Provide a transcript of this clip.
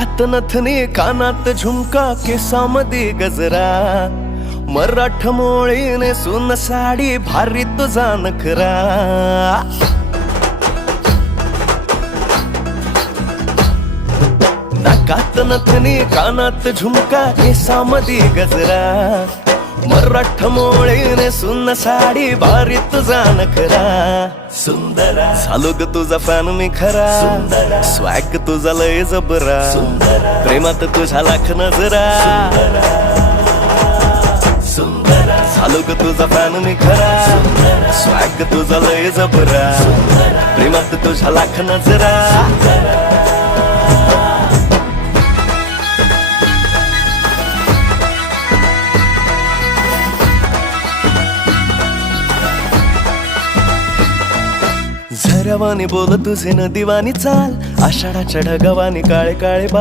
नाकात नथनी कानात झुमका केसामध्ये गजरा मराठ मोळी नेसून साडी भारी तुझा नखरा नाकात नथनी कानात झुमका केसामध्ये गजरा मराठ मोळी नेसून साडी भारी तुझा नखरा सुंदरा झालो ग तुझा फॅन मी खरा स्वॅग तुझा लय जबरा प्रेमात तुझ्या लाख नजरा झालो ग तुझा फॅन मी खरा स्वॅग तुझा लय जबरा प्रेमात तुझ्या लाख नजरा झऱ्यावानी बोल तुझे नदीवानी चाल आषाढाच्या ढगावानी काळे काळे बाल